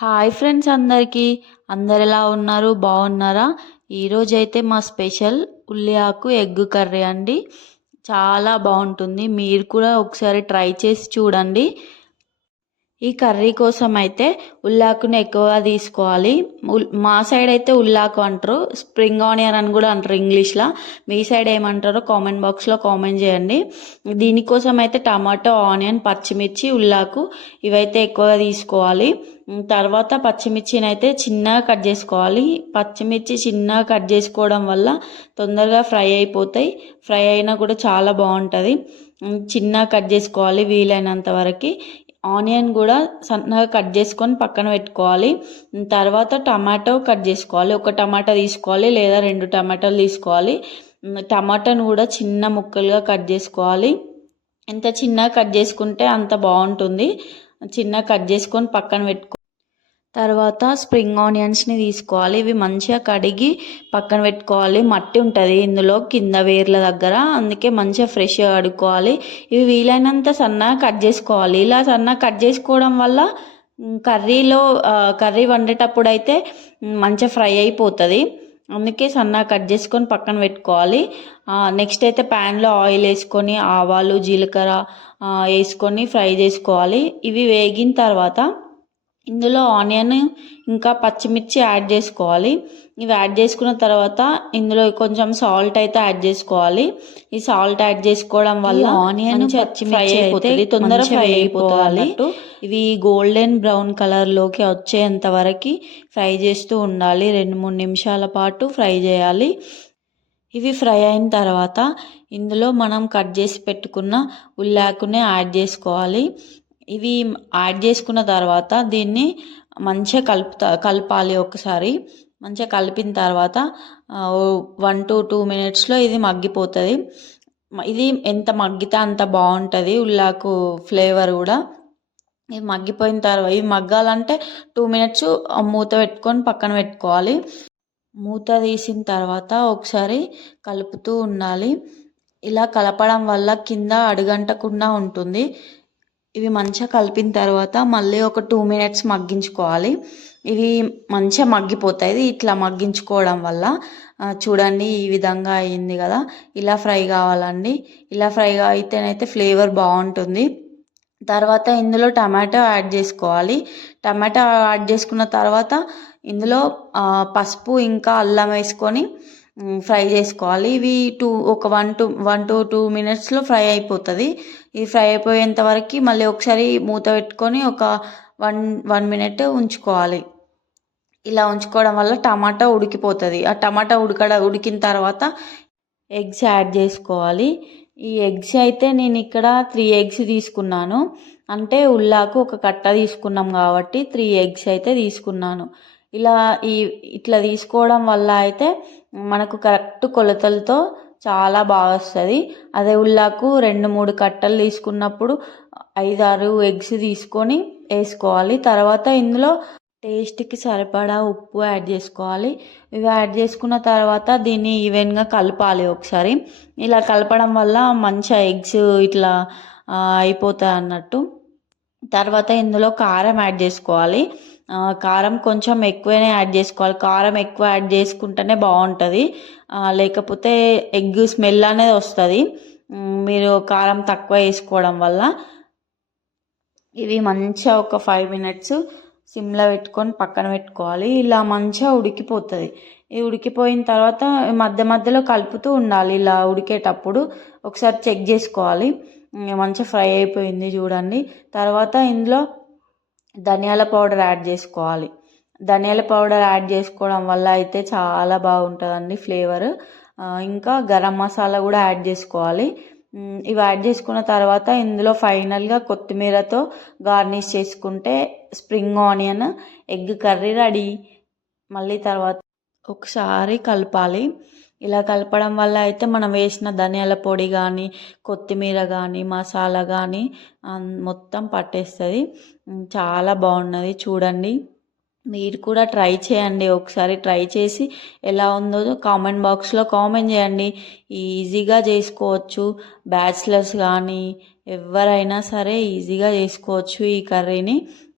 Hi friends అందరికీ. అందరెలా ఉన్నారు? బాగున్నారా? ఈరోజైతే మా స్పెషల్ ఉల్లి ఆకు ఎగ్ కర్రీ అండి. చాలా బాగుంటుంది. మీరు కూడా ఒకసారి ట్రై చేసి చూడండి. ఈ కర్రీ కోసం అయితే ఉల్లాకుని ఎక్కువగా తీసుకోవాలి. మా సైడ్ అయితే ఉల్లాకు అంటారు, స్ప్రింగ్ ఆనియన్ అని కూడా అంటారు ఇంగ్లీష్లో. మీ సైడ్ ఏమంటారో కామెంట్ బాక్స్లో కామెంట్ చేయండి. దీనికోసం అయితే టమాటో, ఆనియన్, పచ్చిమిర్చి, ఉల్లాకు ఇవైతే ఎక్కువగా తీసుకోవాలి. తర్వాత పచ్చిమిర్చిని అయితే చిన్నగా కట్ చేసుకోవాలి. పచ్చిమిర్చి చిన్నగా కట్ చేసుకోవడం వల్ల తొందరగా ఫ్రై అయిపోతాయి. ఫ్రై అయినా కూడా చాలా బాగుంటుంది. చిన్నగా కట్ చేసుకోవాలి వీలైనంత వరకు. ఆనియన్ కూడా సన్నగా కట్ చేసుకొని పక్కన పెట్టుకోవాలి. తర్వాత టమాటో కట్ చేసుకోవాలి. ఒక టమాటా తీసుకోవాలి లేదా 2 టమాటాలు తీసుకోవాలి. టమాటాను కూడా చిన్న ముక్కలుగా కట్ చేసుకోవాలి. ఎంత చిన్నగా కట్ చేసుకుంటే అంత బాగుంటుంది. చిన్నగా కట్ చేసుకొని పక్కన పెట్టుకో. తర్వాత స్ప్రింగ్ ఆనియన్స్ని తీసుకోవాలి. ఇవి మంచిగా కడిగి పక్కన పెట్టుకోవాలి. మట్టి ఉంటుంది ఇందులో కింద వేర్ల దగ్గర, అందుకే మంచిగా ఫ్రెష్గా కడుక్కోవాలి. ఇవి వీలైనంత సన్నగా కట్ చేసుకోవాలి. ఇలా సన్నగా కట్ చేసుకోవడం వల్ల కర్రీ వండేటప్పుడు అయితే మంచిగా ఫ్రై అయిపోతుంది. అందుకే సన్నగా కట్ చేసుకొని పక్కన పెట్టుకోవాలి. నెక్స్ట్ అయితే ప్యాన్లో ఆయిల్ వేసుకొని ఆవాలు, జీలకర్ర వేసుకొని ఫ్రై చేసుకోవాలి. ఇవి వేగిన తర్వాత ఇందులో ఆనియన్ ఇంకా పచ్చిమిర్చి యాడ్ చేసుకోవాలి. ఇవి యాడ్ చేసుకున్న తర్వాత ఇందులో కొంచెం సాల్ట్ అయితే యాడ్ చేసుకోవాలి. ఈ సాల్ట్ యాడ్ చేసుకోవడం వల్ల ఆనియన్ పచ్చిమిర్చి అయిపోతుంది, తొందరగా ఫ్రై అయిపోవాలి. ఇవి గోల్డెన్ బ్రౌన్ కలర్లోకి వచ్చేంత వరకు ఫ్రై చేస్తూ ఉండాలి. 2-3 నిమిషాల పాటు ఫ్రై చేయాలి. ఇవి ఫ్రై అయిన తర్వాత ఇందులో మనం కట్ చేసి పెట్టుకున్న ఉల్లాకునే యాడ్ చేసుకోవాలి. ఇవి యాడ్ చేసుకున్న తర్వాత దీన్ని మంచిగా కలపాలి. ఒకసారి మంచిగా కలిపిన తర్వాత 1 to 2 మినిట్స్లో ఇది మగ్గిపోతుంది. ఇది ఎంత మగ్గితే అంత బాగుంటుంది ఉల్లాకు ఫ్లేవర్ కూడా. ఇది మగ్గిపోయిన తర్వాత ఇవి మగ్గాలంటే 2 మినిట్స్ మూత పెట్టుకొని పక్కన పెట్టుకోవాలి. మూత తీసిన తర్వాత ఒకసారి కలుపుతూ ఉండాలి. ఇలా కలపడం వల్ల కింద అడుగంటకుండా ఉంటుంది. ఇవి మంచిగా కలిపిన తర్వాత మళ్ళీ ఒక 2 మినిట్స్ మగ్గించుకోవాలి. ఇవి మంచిగా మగ్గిపోతాయి ఇట్లా మగ్గించుకోవడం వల్ల. చూడండి ఈ విధంగా అయింది కదా, ఇలా ఫ్రై కావాలండి. ఇలా ఫ్రై అయితేనైతే ఫ్లేవర్ బాగుంటుంది. తర్వాత ఇందులో టమాటో యాడ్ చేసుకోవాలి. టమాటో యాడ్ చేసుకున్న తర్వాత ఇందులో పసుపు ఇంకా అల్లం వేసుకొని ఫ్రై చేసుకోవాలి. ఇవి ఒక 1 to 2 మినిట్స్లో ఫ్రై అయిపోతుంది. ఇది ఫ్రై అయిపోయేంత వరకు మళ్ళీ ఒకసారి మూత పెట్టుకొని ఒక 1 మినిట్ ఉంచుకోవాలి. ఇలా ఉంచుకోవడం వల్ల టమాటా ఉడికిపోతుంది. ఆ టమాటా ఉడికిన తర్వాత ఎగ్స్ యాడ్ చేసుకోవాలి. ఈ ఎగ్స్ అయితే నేను ఇక్కడ 3 ఎగ్స్ తీసుకున్నాను. అంటే ఉల్లాకు ఒక కట్ట తీసుకున్నాం కాబట్టి 3 ఎగ్స్ అయితే తీసుకున్నాను. ఇట్లా తీసుకోవడం వల్ల అయితే మనకు కరెక్ట్ కొలతలతో చాలా బాగా వస్తుంది. అదే ఉల్లాకు 2-3 కట్టలు తీసుకున్నప్పుడు 5-6 ఎగ్స్ తీసుకొని వేసుకోవాలి. తర్వాత ఇందులో టేస్ట్కి సరిపడా ఉప్పు యాడ్ చేసుకోవాలి. ఇవి యాడ్ చేసుకున్న తర్వాత దీన్ని ఈవెన్గా కలపాలి ఒకసారి. ఇలా కలపడం వల్ల మంచిగా ఎగ్స్ ఇట్లా అయిపోతాయి అన్నట్టు. తర్వాత ఇందులో కారం యాడ్ చేసుకోవాలి. కారం కొంచెం ఎక్కువనే యాడ్ చేసుకోవాలి. కారం ఎక్కువ యాడ్ చేసుకుంటేనే బాగుంటుంది, లేకపోతే ఎగ్ స్మెల్ అనేది వస్తుంది మీరు కారం తక్కువ వేసుకోవడం వల్ల. ఇవి మంచిగా ఒక 5 మినిట్స్ సిమ్లో పెట్టుకొని పక్కన పెట్టుకోవాలి. ఇలా మంచిగా ఉడికిపోతుంది. ఇది ఉడికిపోయిన తర్వాత మధ్య మధ్యలో కలుపుతూ ఉండాలి. ఇలా ఉడికేటప్పుడు ఒకసారి చెక్ చేసుకోవాలి. మంచిగా ఫ్రై అయిపోయింది చూడండి. తర్వాత ఇందులో ధనియాల పౌడర్ యాడ్ చేసుకోవాలి. ధనియాల పౌడర్ యాడ్ చేసుకోవడం వల్ల అయితే చాలా బాగుంటుందండి ఫ్లేవర్. ఇంకా గరం మసాలా కూడా యాడ్ చేసుకోవాలి. ఇవి యాడ్ చేసుకున్న తర్వాత ఇందులో ఫైనల్గా కొత్తిమీరతో గార్నిష్ చేసుకుంటే spring onion egg curry ready. మళ్ళీ తర్వాత ఒకసారి కలపాలి. ఇలా కలపడం వల్ల అయితే మనం వేసిన ధనియాల పొడి కానీ కొత్తిమీర కానీ మసాలా కానీ మొత్తం పట్టేస్తుంది. చాలా బాగున్నది చూడండి. మీరు కూడా ట్రై చేయండి. ఒకసారి ట్రై చేసి ఎలా ఉందో కామెంట్ బాక్స్లో కామెంట్ చేయండి. ఈజీగా చేసుకోవచ్చు. బ్యాచిలర్స్ కానీ ఎవరైనా సరే ఈజీగా చేసుకోవచ్చు ఈ కర్రీని.